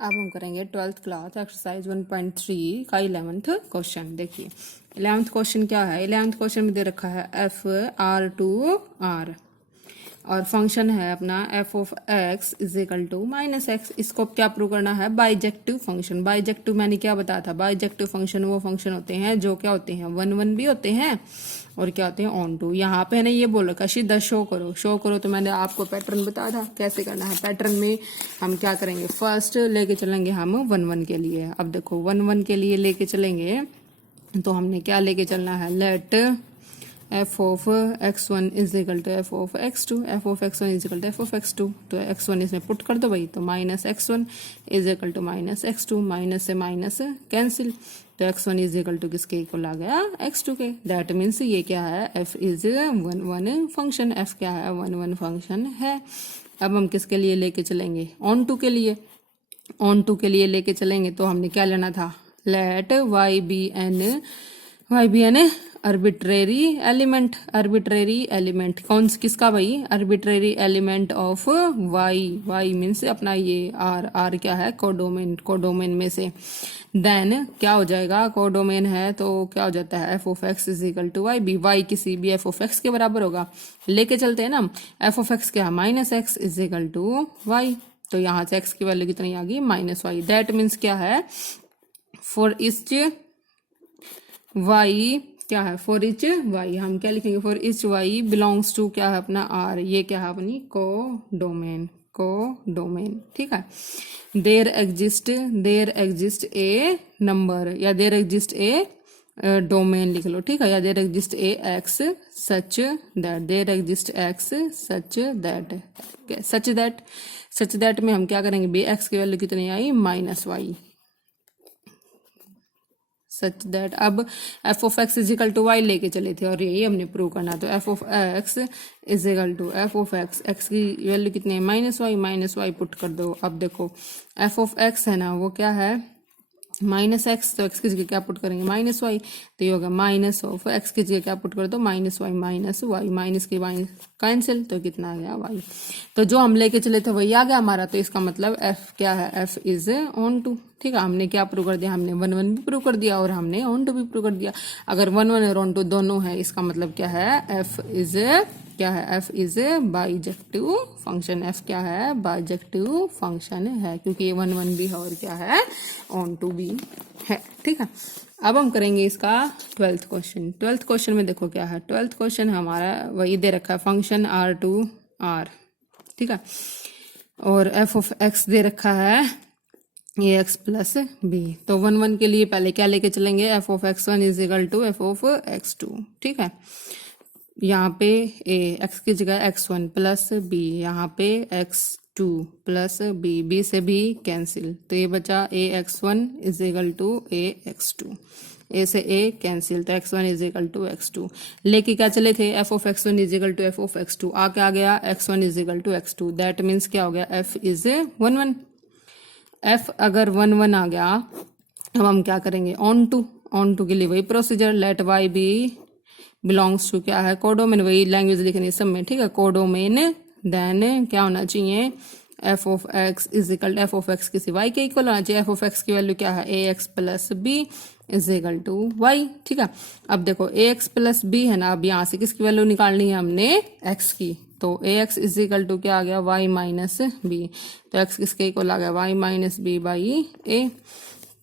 अब हम करेंगे 12th क्लास एक्सरसाइज 1.3 का 11th क्वेश्चन। देखिए 11th क्वेश्चन क्या है। 11th क्वेश्चन में दे रखा है एफ आर टू आर और फंक्शन है अपना F of x is equal to minus X. इसको क्या प्रूव करना है, बाइजेक्टिव फंक्शन। बाइजेक्टिव मैंने क्या बताया था, बाइजेक्टिव फंक्शन वो फंक्शन होते हैं जो क्या होते हैं, वन वन भी होते हैं और क्या होते हैं, ऑन टू। यहाँ पे ना ये बोल रखा सीधा शो करो, शो करो। तो मैंने आपको पैटर्न बताया था कैसे करना है। पैटर्न में हम क्या करेंगे, फर्स्ट लेके चलेंगे हम वन वन के लिए। अब देखो वन वन के लिए लेके चलेंगे तो हमने क्या लेके चलना है, let F of x one is equal to F of x two, F of x one is equal to F of x two. तो एक्स वन इसमें पुट कर दो भाई, तो minus x one is equal to minus x two, minus से minus cancel. तो x one is equal to किसके इक्वल आ गया, एक्स टू के। दैट मीन्स ये क्या है, F is one one function. F क्या है, वन वन फंक्शन है। अब हम किसके लिए लेके चलेंगे, ऑन टू के लिए। ऑन टू के लिए लेके चलेंगे तो हमने क्या लेना था, let Y be an arbitrary element. Arbitrary element कौन किसका भाई, arbitrary element of Y. Y means अपना ये आर, आर क्या है, कोडोमेन। कोडोमेन में से देन क्या हो जाएगा, कोडोमेन है तो क्या हो जाता है, F of x is equal to Y be. Y किसी भी एफ ऑफ एक्स के बराबर होगा। लेके चलते हैं ना, एफ ऑफ एक्स क्या है, minus x is equal to Y. तो यहाँ से एक्स की वैल्यू कितनी आ गई, माइनस वाई। दैट मीन्स क्या है, फॉर इच वाई क्या है, फॉर इच वाई हम क्या लिखेंगे, for each Y belongs to क्या है अपना आर। ये क्या है अपनी कोडोमेन, कोडोमेन। ठीक है, देयर एग्जिस्ट ए नंबर या देयर एग्जिस्ट ए डोमेन लिख लो। ठीक है, या there exist a X such that, there exist X such that में हम क्या करेंगे, बी एक्स की वैल्यू कितनी आई, माइनस वाई। सच दैट अब F of x is equal to Y लेके चले थे और यही हमने प्रूव करना। तो F of x is equal to F of X, x की वैल्यू कितनी है, माइनस वाई पुट कर दो। अब देखो एफ ऑफ एक्स है ना वो क्या है, माइनस एक्स। तो एक्स की जगह क्या पुट करेंगे, माइनस वाई। तो ये होगा माइनस ऑफ एक्स की जगह क्या पुट कर दो, माइनस वाई, माइनस की माइनस कैंसिल। तो कितना आ गया, वाई। तो जो हम लेके चले थे वही आ गया हमारा। तो इसका मतलब एफ क्या है, एफ इज ऑन टू। ठीक है, हमने क्या प्रूव कर दिया, हमने वन वन भी प्रूव कर दिया और हमने ऑन टू भी प्रूव कर दिया। अगर वन वन और ऑन टू दोनों है, इसका मतलब क्या है, एफ इज क्या है, F is bijective function. F क्या है, बाइजेक्टिव फंक्शन है, क्योंकि ये वन वन भी है और क्या है, ऑन टू भी है। ठीक है, अब हम करेंगे इसका 12th क्वेश्चन। 12th क्वेश्चन में देखो क्या है, 12th क्वेश्चन हमारा वही दे रखा है, फंक्शन आर टू आर। ठीक है, और एफ ऑफ एक्स दे रखा है ए एक्स प्लस बी। तो वन वन के लिए पहले क्या लेके चलेंगे, F of x one is equal to F of x two. ठीक है, यहाँ पे ए एक्स की जगह एक्स वन प्लस बी, यहाँ पे x two plus B, B से बी कैंसिल। तो ये बचा A x one is equal to A x two, A से ए कैंसिल। तो x one is equal to x two लेके क्या चले थे, f of x one is equal to F of x two. आके आ गया x one is equal to x two. That means क्या हो गया, f is one one. F अगर वन वन आ गया, अब हम क्या करेंगे, ऑन टू। ऑन टू के लिए वही procedure, let Y be belongs to क्या है, कोडोमेन। वही लैंग्वेज लिखनी सब में। ठीक है, कोडोमेन। देन क्या होना चाहिए, f of x is equal, f of x किसी वाई के इक्वल होना चाहिए। एफ ऑफ एक्स की वैल्यू क्या है, A x plus B is equal to y. ठीक है, अब देखो ए एक्स प्लस बी है ना, अब यहाँ से किसकी वैल्यू निकालनी है हमने, एक्स की। तो A x is equal to क्या आ गया, वाई माइनस बी। तो एक्स किसके इक्वल आ गया, Y minus B by A.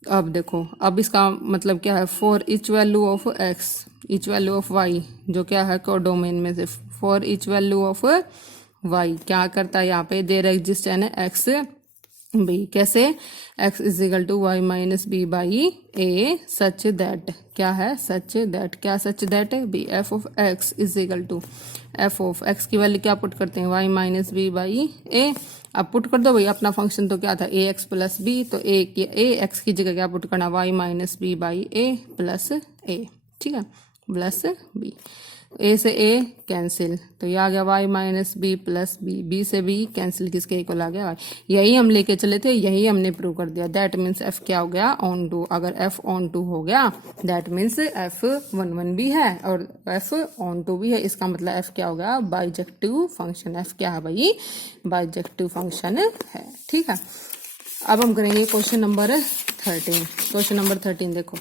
अब देखो, अब इसका मतलब क्या है, for each value of x, each value of y, जो क्या है कोडोमेन में से, for each value of y क्या करता है यहाँ पे, there exist an x B. कैसे, x is equal to y minus B by A such that क्या है, सच दैट क्या, such that B F of x is equal to F of x की वैल्यू क्या put करते हैं, Y minus B by A. अब put कर दो भाई, अपना फंक्शन तो क्या था, ए एक्स प्लस बी। तो ए एक्स की जगह क्या पुट करना, y minus B by A plus A. ठीक है, प्लस बी, ए से ए कैंसिल। तो ये आ गया Y minus B plus B, B से बी कैंसिल, किसके इक्वल आ गया, वाई। यही हम लेके चले थे, यही हमने प्रूव कर दिया। दैट मीन्स एफ क्या हो गया, ऑन टू। अगर एफ ऑन टू हो गया that means F one one भी है और एफ ऑन टू भी है। इसका मतलब एफ क्या हो गया, बाइजेक्टिव फंक्शन। एफ क्या है भाई, बाइजेक्टिव फंक्शन है। ठीक है, अब हम करेंगे क्वेश्चन नंबर 13। क्वेश्चन नंबर 13 देखो,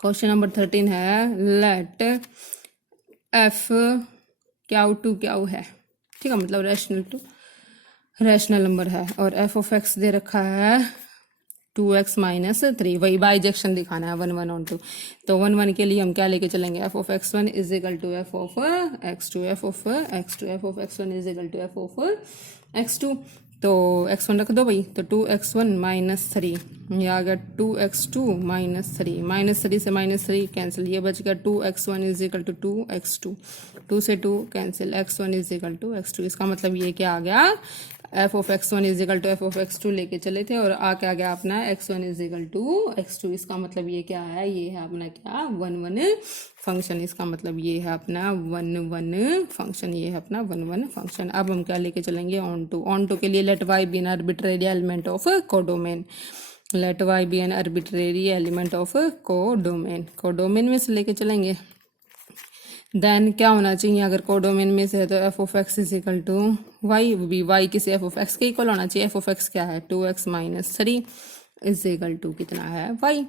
क्वेश्चन नंबर 13 है लेट एफ क्याउ टू क्याउ है, ठीक है, मतलब रैशनल नंबर है, और एफ ऑफ एक्स दे रखा है 2x माइनस 3, वही बाइजेक्शन दिखाना है 1 1 ऑन 2। तो 1 1 के लिए हम क्या लेके चलेंगे, F of x1 is equal to F of x2, F of x2, F of x1 is equal to F of x2। तो x1 रख दो भाई, तो 2x1 माइनस 3, ये आ गया 2x2 माइनस 3, माइनस 3 से माइनस 3 कैंसिल, ये बच गया 2x1 is equal to 2x2, 2 से 2 cancel, x1 is equal to x2। इसका मतलब ये क्या आ गया, F of x1 is equal to F of x2 लेके चले थे और आ क्या गया अपना x1 is equal to x2। इसका मतलब ये क्या है, ये है अपना क्या 1 1 फंक्शन। इसका मतलब ये है अपना 1 1 फंक्शन, ये है अपना 1 1 फंक्शन। अब हम क्या लेके चलेंगे ऑन टू के लिए let y be an arbitrary element of codomain, let y be an arbitrary element of codomain में से लेके चलेंगे। देन क्या होना चाहिए, अगर कोडोमेन में से है तो F of x is equal to Y, भी वाई किसी एफ ऑफ एक्स के इक्वल होना चाहिए। एफ ऑफ एक्स क्या है 2x minus 3 is equal to कितना है वाई।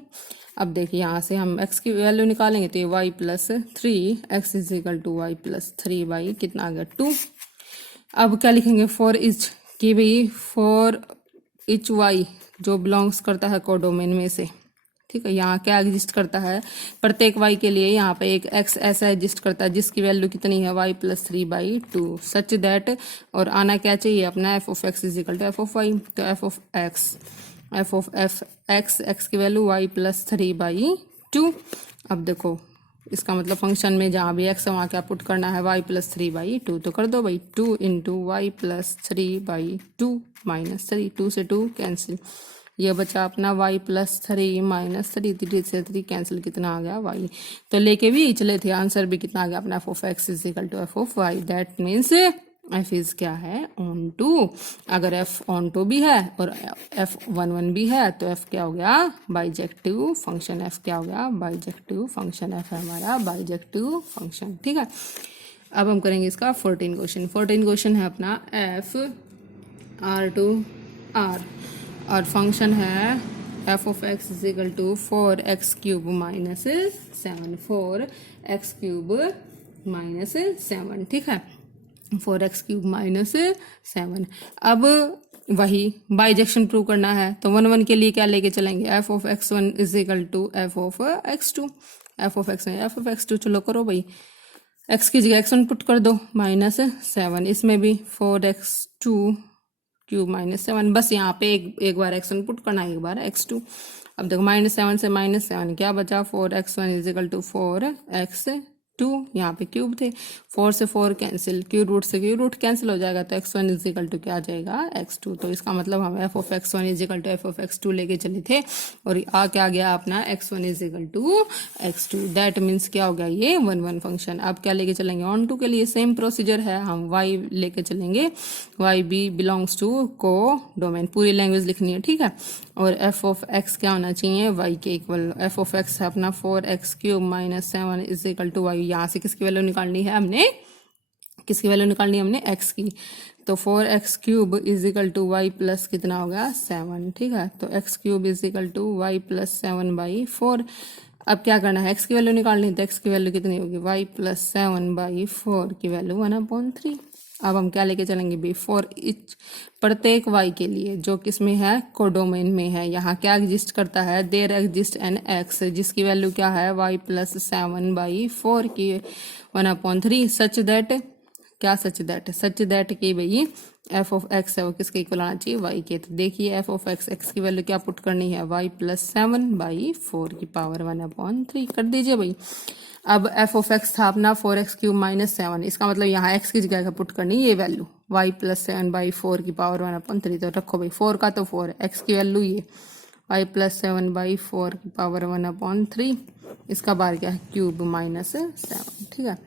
अब देखिए यहाँ से हम x की वैल्यू निकालेंगे तो ये y plus 3 X is equal to Y plus 3 by कितना आ गया 2। अब क्या लिखेंगे फॉर इच, कि भाई फॉर इच वाई जो बिलोंग्स करता है कोडोमेन में से, ठीक है, यहाँ क्या एग्जिस्ट करता है, प्रत्येक y के लिए यहाँ पे एक x ऐसा एग्जिस्ट करता है जिसकी वैल्यू कितनी है y plus 3 by 2, such that, और आना क्या चाहिए अपना F of x is equal to F of Y. तो एफ ऑफ एक्स की वैल्यू y प्लस 3 बाई 2। अब देखो इसका मतलब फंक्शन में जहाँ भी x है वहाँ क्या पुट करना है y प्लस 3 बाई 2, तो कर दो भाई 2 into Y plus 3 by 2 minus 3, 2 से 2 कैंसिल, ये बचा अपना y प्लस 3 माइनस 3, 3 से 3 कैंसिल, कितना आ गया y। तो लेके भी चले थे, आंसर भी कितना आ गया अपना F of x is equal to F of Y. That means F is क्या है ऑन टू। अगर एफ ऑन टू भी है और एफ 1 1 भी है तो एफ क्या हो गया बाइजेक्टिव फंक्शन, एफ क्या हो गया बाइजेक्टिव फंक्शन, एफ है हमारा बाइजेक्टिव फंक्शन, ठीक है। अब हम करेंगे इसका 14 क्वेश्चन। 14 क्वेश्चन है अपना एफ आर टू आर और फंक्शन है F of x is equal to 4x cube minus 7, 4x cube minus 7, ठीक है, 4x क्यूब माइनस 7। अब वही बाइजेक्शन प्रूव करना है तो 1 1 के लिए क्या लेके चलेंगे, F of x1 is equal to F of x2, F of x2 चलो करो भाई, x की जगह x1 पुट कर दो माइनस 7, इसमें भी 4x2 क्यूब माइनस 7, बस यहाँ पे एक बार x1 पुट करना, एक बार x2। अब देखो माइनस 7 से माइनस 7 क्या बचा, 4x1 is equal to 4x2, यहाँ पे क्यूब थे, 4 से 4 कैंसिल, क्यूब रूट से क्यूब रूट कैंसिल हो जाएगा, तो x1 इज इक्वल टू क्या आ जाएगा x2। तो इसका मतलब हम F of x1 is equal to F of x2 लेके चले थे और आ क्या गया अपना x1 is equal to x2। That means क्या हो गया ये 1 1 फंक्शन। अब क्या लेके चलेंगे ऑन टू के लिए सेम प्रोसीजर है, हम y लेके चलेंगे, y b बिलोंग्स टू को डोमेन, पूरी लैंग्वेज लिखनी है, ठीक है, और एफ ऑफ x क्या होना चाहिए y के इक्वल। एफ ऑफ x है अपना 4x cube minus 7 is equal to y। यहाँ से किसकी वैल्यू निकालनी है हमने, किसकी वैल्यू निकालनी है हमने x की, तो 4x cube is equal to y plus कितना होगा 7, ठीक है, तो x cube is equal to y plus 7 by 4। अब क्या करना है x की वैल्यू निकालनी है, तो x की वैल्यू कितनी होगी y प्लस 7 बाई 4 की वैल्यू 1/3। अब हम क्या लेके चलेंगे बी, फॉर इच प्रत्येक y के लिए जो किसमें है कोडोमेन में है, यहाँ क्या एग्जिस्ट करता है, देयर एग्जिस्ट एन x जिसकी वैल्यू क्या है y प्लस 7 बाई 4 की 1/3, सच दैट क्या, सच दैट की भाई एफ ऑफ एक्स है वो किसके इक्वल आना चाहिए y के। तो देखिए एफ ऑफ एक्स की वैल्यू क्या पुट करनी है, y प्लस 7 बाई 4 की पावर 1/3 कर दीजिए भाई। अब एफ ऑफ एक्स था अपना 4x क्यूब माइनस 7, इसका मतलब यहाँ x की जगह पुट करनी ये वैल्यू y प्लस 7 बाई 4 की पावर 1/3। तो रखो भाई 4 का तो 4, x की वैल्यू ये y प्लस 7 बाई 4 की पावर 1/3, इसका बार क्या है क्यूब माइनस 7, ठीक है।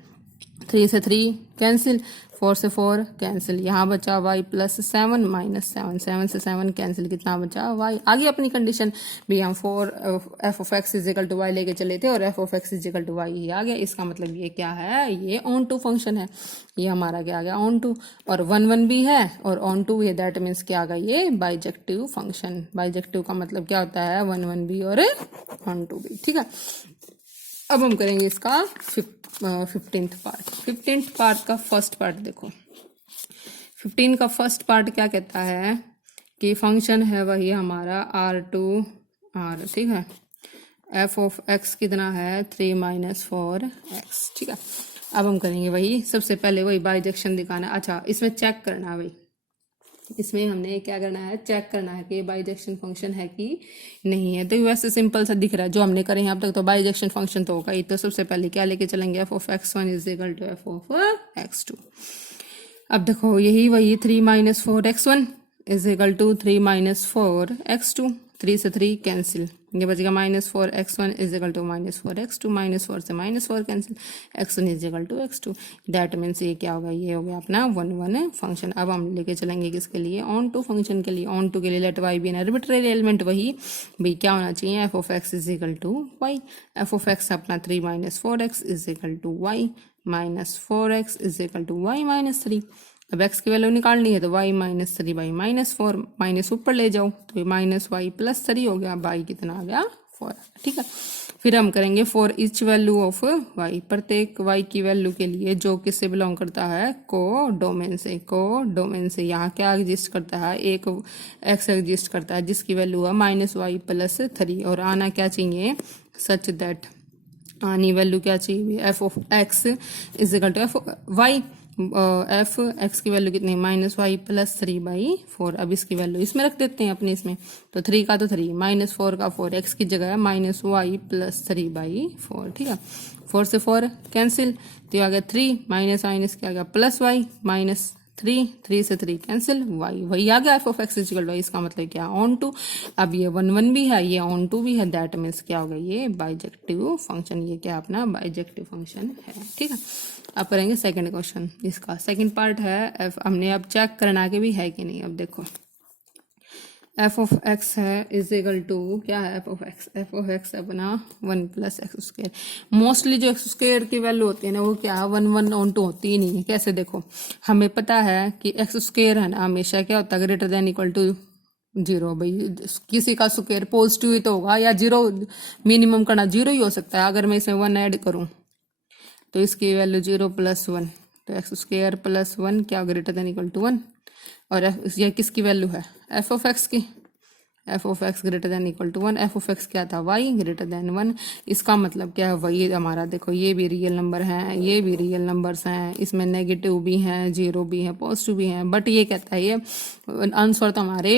3 से 3 कैंसिल, 4 से 4 कैंसिल, यहाँ बचा y प्लस 7 माइनस 7, 7 से 7 कैंसिल, कितना बचा y। आगे अपनी कंडीशन भी हम 4 f of x is equal to Y लेके चले थे और f of x is equal to y ही आ गया। इसका मतलब ये क्या है, ये ऑन टू फंक्शन है, ये हमारा क्या आ गया ऑन टू, और 1 1 भी है और ऑन टू भी है, दैट मीन्स क्या आ गया ये बाइजेक्टिव फंक्शन। बाइजेक्टिव का मतलब क्या होता है, 1 1 भी और ऑन टू भी, ठीक है। अब हम करेंगे इसका 15th पार्ट। 15th पार्ट का फर्स्ट पार्ट देखो, 15 का फर्स्ट पार्ट क्या कहता है कि फंक्शन है वही हमारा R2R, ठीक है। एफ ऑफ एक्स कितना है 3 माइनस 4x, ठीक है। अब हम करेंगे वही, सबसे पहले वही बाइजेक्शन दिखाना है। अच्छा, इसमें चेक करना है भाई, इसमें हमने क्या करना है, चेक करना है कि ये बाइजेक्शन फंक्शन है कि नहीं है। तो वैसे सिंपल सा दिख रहा है जो हमने करे हैं अब तक, तो बाइजेक्शन फंक्शन तो होगा ही। तो सबसे पहले क्या लेके चलेंगे, F of x1 is equal to F of x2। अब देखो यही वही 3 minus 4x1 is equal to 3 minus 4x2, 3 से 3 कैंसिल, ये बचेगा minus 4x1 is equal to minus 4x2, minus 4 से minus 4 cancel, x1 is equal to x2, that means ये क्या होगा, ये हो गया अपना 1 1 फंक्शन। अब हम लेके चलेंगे किसके लिए, ऑन टू फंक्शन के लिए। ऑन टू के लिए let y be an arbitrary element, वही भाई क्या होना चाहिए, f of x is equal to y. F of x अपना 3 minus 4x is equal to y, minus 4x is equal to y minus 3। अब x की वैल्यू निकालनी है तो y minus 3 by minus 4, minus ऊपर ले जाओ तो माइनस y प्लस 3 हो गया, बाई कितना आ गया 4, ठीक है। फिर हम करेंगे for each value of y, प्रत्येक y की वैल्यू के लिए जो किससे बिलोंग करता है, को डोमेन से। को डोमेन से यहाँ क्या एग्जिस्ट करता है, एक x एग्जिस्ट करता है जिसकी वैल्यू है माइनस वाई प्लस 3, और आना क्या चाहिए, सच दैट आनी वैल्यू क्या चाहिए, f of x is equal to f y. F x की वैल्यू कितनी, माइनस वाई प्लस 3 बाई 4। अब इसकी वैल्यू इसमें रख देते हैं अपने इसमें, तो 3 का तो 3, माइनस 4 का 4, एक्स की जगह है माइनस वाई प्लस 3 बाई 4, ठीक है। 4 से 4 कैंसिल, तो आ गया 3, माइनस माइनस क्या आ गया प्लस वाई, माइनस 3, 3 से 3 कैंसिल, वाई वही आ गया F of x equal y. इसका मतलब क्या, ऑन टू। अब ये 1 1 भी है, ये ऑन टू भी है, दैट मीन्स क्या होगा, ये बाइजेक्टिव फंक्शन, ये क्या अपना बाइजेक्टिव फंक्शन है, ठीक है। अब करेंगे सेकंड क्वेश्चन, इसका सेकंड पार्ट है हमने अब चेक करना के भी है कि नहीं। अब देखो एफ ऑफ एक्स है इज इक्वल टू क्या है, एफ ऑफ एक्स अपना 1 प्लस एक्स स्क्वायर। मोस्टली जो एक्स स्क्वायर की वैल्यू होती है ना वो क्या है, 1 1 ऑन टू होती ही नहीं है। कैसे, देखो हमें पता है कि एक्स स्क्वायर है ना हमेशा क्या होता है, ग्रेटर देन इक्वल टू 0। भाई किसी का स्क्वायर पॉजिटिव ही तो होगा, या 0 मिनिमम करना 0 ही हो सकता है। अगर मैं इसमें 1 ऐड करूं तो इसकी वैल्यू 0 प्लस 1, तो एक्स स्क्वायर प्लस 1 क्या ग्रेटर देन इक्वल टू 1। और ये किसकी वैल्यू है, एफ ऑफ एक्स की, f of x greater than equal to 1। F of x क्या था, वाई ग्रेटर देन 1। इसका मतलब क्या है, वही हमारा देखो ये भी रियल नंबर है, ये भी रियल नंबर्स हैं, इसमें नेगेटिव भी हैं, 0 भी है, पॉजिटिव भी हैं, बट ये कहता है ये आंसर तो हमारे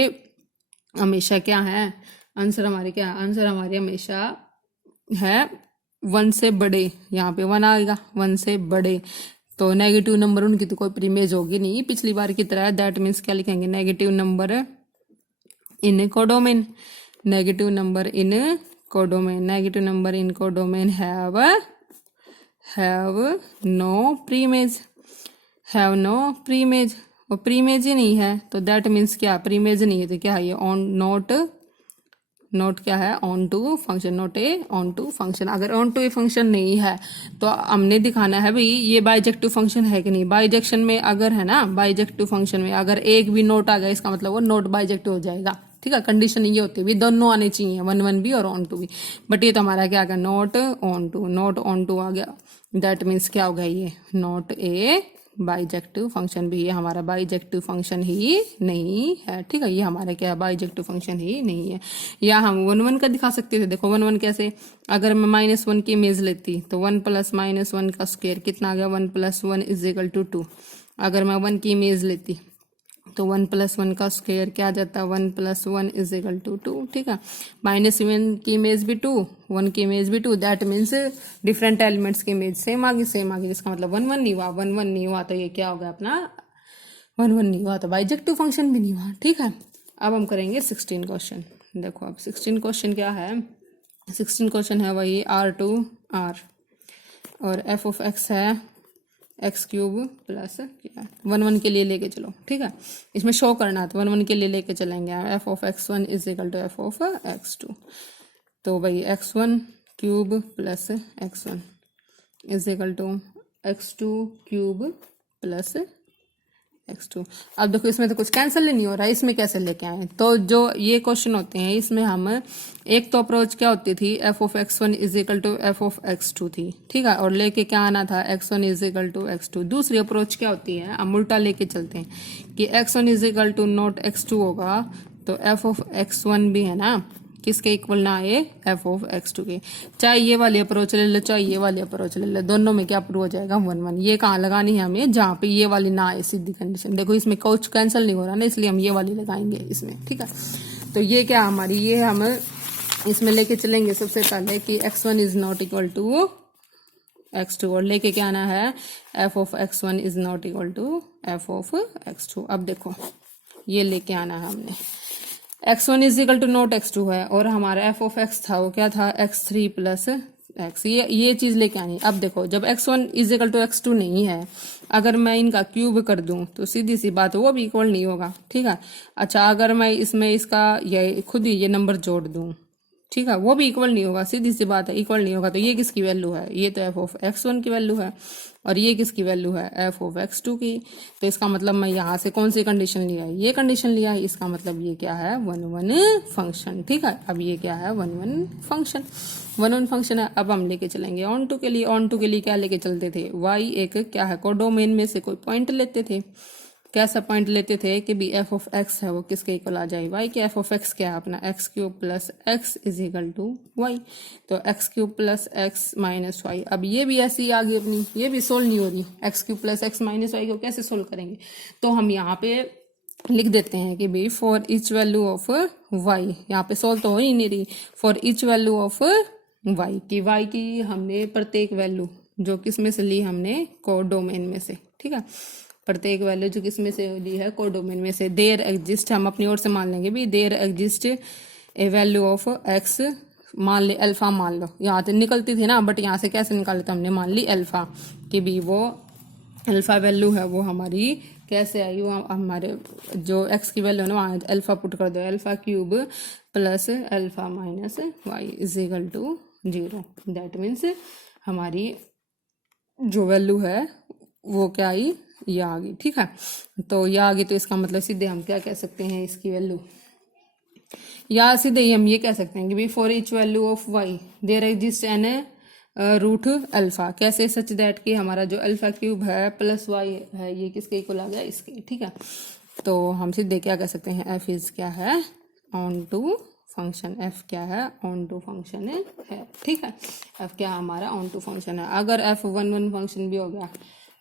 हमेशा क्या है, आंसर हमारे क्या, आंसर हमारे हमेशा है 1 से बड़े। यहाँ पे 1 आएगा 1 से बड़े, तो नेगेटिव नंबर उनकी तो कोई प्रीमेज होगी नहीं पिछली बार की तरह। दैट मीन्स क्या लिखेंगे, negative number in codomain, negative number in codomain, negative number in codomain have no preimage, have no preimage, और प्रीमेज ही नहीं है तो दैट मीन्स क्या, प्रीमेज नहीं है तो क्या है ये ऑन नोट क्या है, onto function, not a onto function. अगर ऑन टू ए फंक्शन नहीं है तो हमने दिखाना है भाई ये बाइजेक्टिव फंक्शन है कि नहीं। बाइजेक्शन में अगर है ना, बाइजेक्टिव फंक्शन में अगर एक भी नोट आ गया इसका मतलब वो नोट बाइजेक्टिव हो जाएगा, ठीक है। कंडीशन ये होती है भी दोनों आने चाहिए, 1 1 भी और ऑन टू भी, बट ये तो हमारा क्या आ गया, not onto, not onto आ गया, दैट मीन्स क्या होगा, ये नोट ए बाइजेक्टिव फंक्शन भी, ये हमारा बाइजेक्टिव फंक्शन ही नहीं है, ठीक है। ये हमारा क्या है, बाइजेक्टिव फंक्शन ही नहीं है। या हम 1 1 का दिखा सकते थे, देखो 1 1 कैसे, अगर मैं -1 की इमेज लेती तो 1 प्लस -1 का स्क्वायर कितना आ गया, 1 प्लस 1 इज इक्वल टू 2। अगर मैं 1 की इमेज लेती तो 1 प्लस 1 का स्क्वायर क्या आ जाता है, 1 प्लस 1 इज इक्वल टू 2, ठीक है। -1 की इमेज भी 2, 1 की इमेज भी 2, दैट मीन्स डिफरेंट एलिमेंट्स की इमेज सेम आ गई, जिसका मतलब 1 1 नहीं हुआ, 1 1 नहीं हुआ तो ये क्या होगा अपना 1 1 नहीं हुआ तो बाइजेक्टिव फंक्शन भी नहीं हुआ, ठीक है। अब हम करेंगे 16 क्वेश्चन। देखो अब 16 क्वेश्चन क्या है, 16 क्वेश्चन है वही R2R, और एफ ऑफ एक्स है एक्स क्यूब प्लस क्या 1 1 के लिए लेके चलो, ठीक है, इसमें शो करना तो 1 1 के लिए लेके चलेंगे F of x one is equal to F of x two. तो भाई x one cube plus x one is equal to x two cube plus x two. अब देखो इसमें तो कुछ कैंसिल ही नहीं हो रहा है, इसमें कैसे लेके आए? तो जो ये क्वेश्चन होते हैं इसमें हम एक तो अप्रोच क्या होती थी f of x one is equal to F of x two थी, ठीक है, और लेके क्या आना था x one is equal to x two. दूसरी अप्रोच क्या होती है, हम उल्टा लेके चलते हैं कि x one is equal to not x two होगा तो एफ ऑफ एक्स वन भी है ना किसके इक्वल ना आए, एफ ऑफ एक्स टू के। चाहे ये वाली अप्रोच ले लो चाहे ये वाली अप्रोच ले लो, दोनों में क्या प्रूव हो जाएगा 1 1। ये कहाँ लगानी है हमें, जहाँ पे ये वाली ना आए सीधी कंडीशन। देखो इसमें कुछ कैंसिल नहीं हो रहा ना, इसलिए हम ये वाली लगाएंगे इसमें, ठीक है। तो ये क्या हमारी, ये हम इसमें लेके चलेंगे सबसे पहले कि x one is not equal to x two, और लेके क्या आना है F of x one is not equal to F of x two. अब देखो ये लेके आना है हमने, x one is equal to not x two है और हमारा एफ ऑफ एक्स था वो क्या था एक्स थ्री प्लस एक्स, ये चीज लेके आनी। अब देखो जब x one is equal to x two नहीं है, अगर मैं इनका क्यूब कर दूं तो सीधी सी बात वो भी इक्वल नहीं होगा, ठीक है। अच्छा अगर मैं इसमें इसका ये खुद ही ये नंबर जोड़ दूं, ठीक है, वो भी इक्वल नहीं होगा, सीधी सी बात है इक्वल नहीं होगा। तो ये किसकी वैल्यू है, ये तो एफ ऑफ एक्स वन की वैल्यू है और ये किसकी वैल्यू है एफ ऑफ एक्स टू की। तो इसका मतलब मैं यहाँ से कौन सी कंडीशन लिया है, ये कंडीशन लिया है, इसका मतलब ये क्या है 1 1 फंक्शन, ठीक है। अब ये क्या है 1 1 फंक्शन, 1 1 फंक्शन है। अब हम लेके चलेंगे ऑन टू के लिए, ऑन टू के लिए क्या लेके चलते थे, वाई एक क्या है कोडोमेन में से कोई पॉइंट लेते थे। कैसा पॉइंट लेते थे कि भी एफ ऑफ एक्स है वो किसके इक्वल आ जाए वाई के। एफ ऑफ एक्स क्या है अपना x cube plus x is equal to Y, तो x cube plus x minus y. अब ये भी ऐसी आ गई अपनी, ये भी सोल्व नहीं हो रही, x cube plus x minus y को कैसे सोल्व करेंगे। तो हम यहाँ पे लिख देते हैं कि भाई for each value of y, यहाँ पे सोल्व तो हो ही नहीं रही, for each value of y की, वाई की हमने प्रत्येक वैल्यू जो किस में से ली हमने कोडोमेन में से, ठीक है, प्रत्येक वैल्यू जो किस में से ली है कोडोमेन में से। देयर एग्जिस्ट हम अपनी ओर से मान लेंगे भी there exist a value of x, मान ले अल्फा मान लो, यहाँ से निकलती थी ना, बट यहाँ से कैसे निकाले तो हमने मान ली अल्फा कि भी वो अल्फा वैल्यू है वो हमारी कैसे आई, वो हमारे जो एक्स की वैल्यू है ना वहाँ अल्फा पुट कर दो, alpha cube plus alpha minus y is equal to 0। That means हमारी जो वैल्यू है वो क्या आई, ये आ गई, ठीक है। तो ये आ गई तो इसका मतलब सीधे हम क्या कह सकते हैं इसकी वैल्यू, या सीधे ही हम ये कह सकते हैं कि भाई for each value of y there exist an root alpha, कैसे सच दैट कि हमारा जो अल्फा क्यूब है प्लस वाई है ये किसके इक्वल आ गया इसके, ठीक है। तो हम सीधे क्या कह सकते हैं एफ इज क्या है ऑन टू फंक्शन, एफ क्या है ऑन टू फंक्शन है, ठीक है। एफ क्या हमारा ऑन टू फंक्शन है। अगर एफ 1 1 फंक्शन भी हो गया,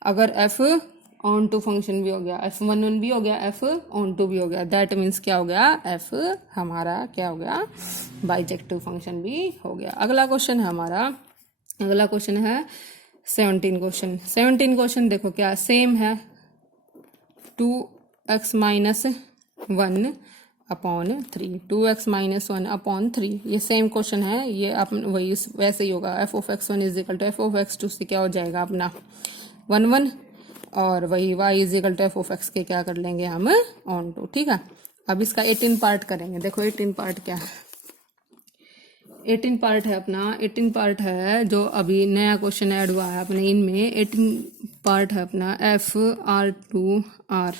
अगर एफ ऑन टू फंक्शन भी हो गया, एफ 1 1 भी हो गया, एफ ऑन टू भी हो गया, दैट मीन्स क्या हो गया एफ हमारा क्या हो गया बाइजेक्टिव फंक्शन भी हो गया। अगला क्वेश्चन है हमारा, अगला क्वेश्चन है 17 क्वेश्चन। 17 क्वेश्चन देखो क्या सेम है 2x minus 1 upon 3, 2x minus 1 upon 3, ये सेम क्वेश्चन है, ये अपन वही वैसे ही होगा f of x one is equal to F of x two से क्या हो जाएगा अपना 1 1, और वही y is equal to F of x के क्या कर लेंगे हम ऑन टू, ठीक है। अब इसका 18 पार्ट करेंगे, देखो 18 पार्ट क्या है, 18 पार्ट है अपना, 18 पार्ट है जो अभी नया क्वेश्चन ऐड हुआ है अपने इनमें, 18 पार्ट है अपना एफ आर टू आर,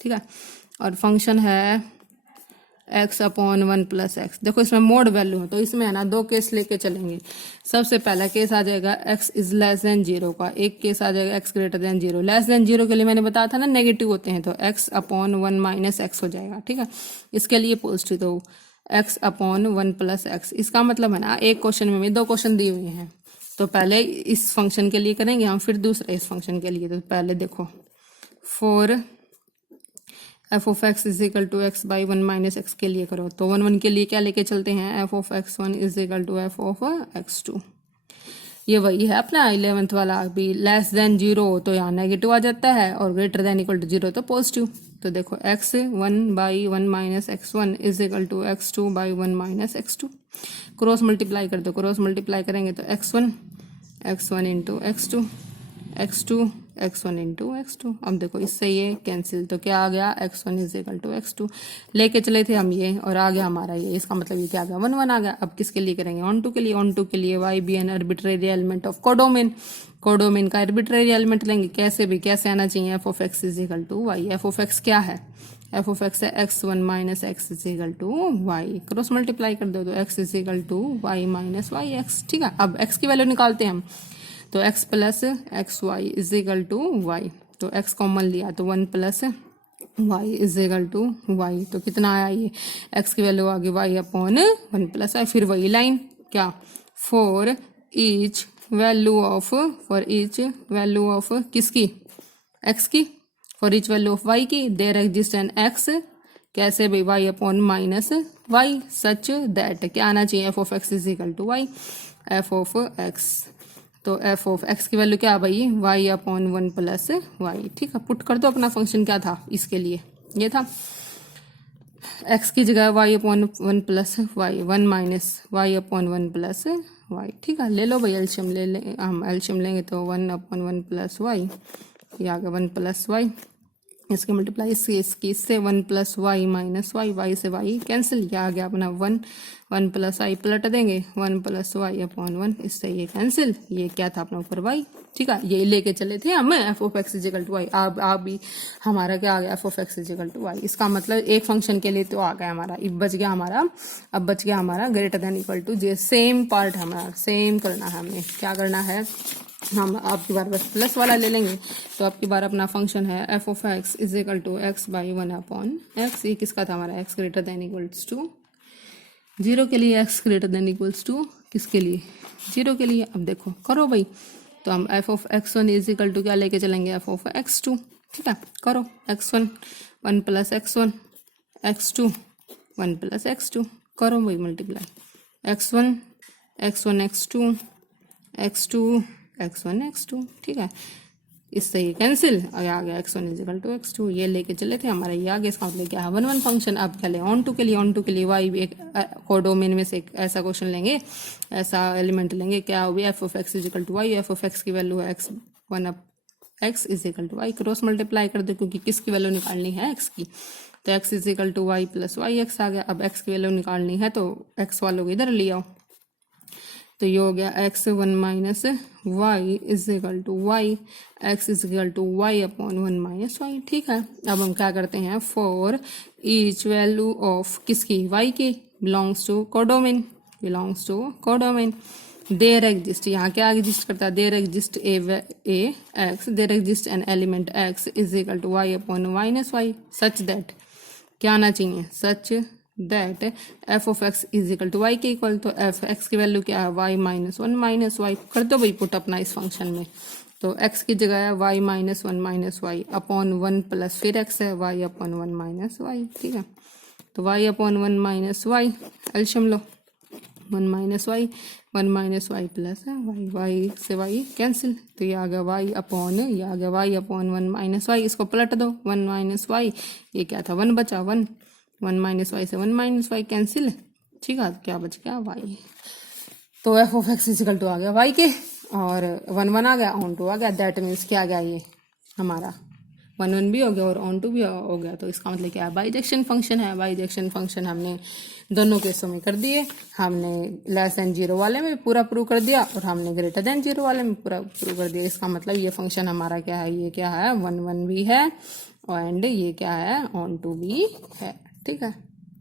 ठीक है, और फंक्शन है x अपॉन 1 प्लस एक्स। देखो इसमें मोड वैल्यू है तो इसमें है ना दो केस लेके चलेंगे। सबसे पहला केस आ जाएगा x इज लेस देन 0 का, एक केस आ जाएगा x greater than 0। Less than 0 के लिए मैंने बताया था ना नेगेटिव होते हैं, तो x अपॉन 1 माइनस एक्स हो जाएगा, ठीक है। इसके लिए पॉजिटिव तो x अपॉन 1 प्लस एक्स। इसका मतलब है ना एक क्वेश्चन में दो क्वेश्चन दिए हुए हैं, तो पहले इस फंक्शन के लिए करेंगे हम, फिर दूसरे इस फंक्शन के लिए। तो पहले देखो for f of x is equal to x by 1 minus x के लिए करो, तो 1 1 के लिए क्या लेके चलते हैं f of x one is equal to F of x two. ये वही है अपना 11th वाला, भी लेस देन 0 तो यहाँ नेगेटिव आ जाता है और ग्रेटर देन इक्वल टू 0 तो पॉजिटिव। तो देखो x 1 by 1 minus x one is equal to x two by 1 minus x two. Cross multiply कर दो, क्रॉस मल्टीप्लाई करेंगे तो x one into x two x2 x1 into x2। अब देखो इससे ये कैंसिल, तो क्या आ गया x1 is equal to x2। लेके चले थे हम ये और आ गया हमारा ये, इसका मतलब ये क्या आ गया 1 1 आ गया। अब किसके लिए करेंगे, ऑन टू के लिए। ऑन टू के लिए y be an arbitrary element of codomain, codomain का आर्बिट्रेरी एलिमेंट लेंगे। कैसे भी कैसे आना चाहिए, f of x is equal to y. F of x क्या है, एफ ऑफ एक्स है x1 minus x is equal to y. Cross multiply कर दो तो x is equal to y minus y x. ठीक है, अब x की वैल्यू निकालते हैं हम, तो x plus x y is equal to Y. तो x कॉमन लिया तो 1 plus y is equal to Y. तो कितना आया ये, x की वैल्यू आ गई वाई अपॉन 1 प्लस वाई। फिर वही लाइन क्या, फॉर ईच वैल्यू ऑफ किसकी, x की, for each value of y की देयर एग्जिस्ट एन x, कैसे भाई y upon minus Y, such that क्या आना चाहिए, f of x is equal to y. F of x, तो एफ ऑफ एक्स की वैल्यू क्या भाई, y अपॉन 1 प्लस वाई। ठीक है, पुट कर दो अपना फंक्शन क्या था इसके लिए, ये था x की जगह y upon 1 plus y, 1 minus y upon 1 plus y. ठीक है, ले लो भाई एल्शियम, ले ले हम एल्शियम लेंगे तो 1 अपॉन 1 प्लस वाई, ये आ गया 1 प्लस वाई। इसके मल्टीप्लाई इससे 1 plus y minus y, y से वाई कैंसिल, ये आ गया अपना 1 1 प्लस वाई पलट देंगे 1 प्लस वाई अपॉन 1, इससे ये कैंसिल, ये क्या था अपना ऊपर वाई। ठीक है, ये लेके चले थे हम F of x is equal to y. आप भी हमारा क्या आ गया, F of x is equal to y. इसका मतलब एक फंक्शन के लिए तो आ गया हमारा, अब बच गया हमारा greater than equal to j. Same part हमारा सेम करना है, हमें क्या करना है, हम आपकी बार बस प्लस वाला ले लेंगे। तो आपकी बार अपना फंक्शन है F of x is equal to x by 1 upon x. ये किसका था हमारा, x greater than equals to 0 के लिए, x greater than equals to किसके लिए, 0 के लिए। अब देखो करो भाई, तो हम F of x1 is equal to क्या लेके चलेंगे, एफ ऑफ x2। ठीक है, करो x1 1 plus x1, x2 1 plus x2, करो भाई multiply, x1 x2 x2 x1 x2। ठीक है, इससे ये कैंसिल, आ गया x1 is equal to x2। ये लेके चले थे हमारा, ये आ गया। इसका मतलब क्या है, 1 1 फंक्शन। अब क्या ले, ऑन टू के लिए वाई भी एक कोडोमेन में से एक ऐसा क्वेश्चन लेंगे, ऐसा एलिमेंट लेंगे, क्या हो गया, F of x is equal to y. F of x की वैल्यू है x1 up x is equal to y. Cross multiply कर दो क्योंकि किसकी वैल्यू निकालनी है, x की, तो x is equal to Y plus y x आ गया। अब x की वैल्यू निकालनी है तो x वालों को इधर ले आओ, तो ये हो गया x1 minus y is equal to y, x is equal to y upon 1 minus y. ठीक है, अब हम क्या करते हैं, फॉर ईच वैल्यू ऑफ किसकी, y की, belongs to codomain, there exist, यहाँ क्या एग्जिस्ट करता है, there exist a x, there exist an element x is equal to y upon minus Y, such that क्या आना चाहिए, such that f of x is equal to Y के equal. तो F x की value क्या है, y minus 1 minus Y. कर दो भाई पुट अपना इस फंक्शन में, तो एक्स की जगह है y minus 1 minus y upon 1 plus फिर एक्स है वाई अपॉन 1 माइनस वाई। ठीक है, तो y upon 1 minus y, LCM लो, 1 माइनस वाई प्लस है वाई, वाई से वाई कैंसिल, तो ये आ गया वाई अपॉन 1 माइनस वाई। इसको पलट दो, 1 माइनस वाई, ये क्या था 1 बचा, 1 माइनस वाई से 1 माइनस वाई कैंसिल। ठीक है, क्या बच गया वाई। तो F of x is equal to आ गया वाई के, और 1 1 आ गया, ऑन टू आ गया। दैट मीन्स क्या आ गया, ये हमारा 1 1 भी हो गया और ऑन टू भी हो गया। तो इसका मतलब क्या है, बाइजेक्शन फंक्शन है। बाइजेक्शन फंक्शन हमने दोनों केसों में कर दिए, हमने लेस देन 0 वाले में पूरा प्रूव कर दिया और हमने ग्रेटर देन 0 वाले में पूरा प्रूव कर दिया। इसका मतलब ये फंक्शन हमारा क्या है, ये क्या है 1 1 भी है एंड ये क्या है ऑन टू भी है। ठीक है।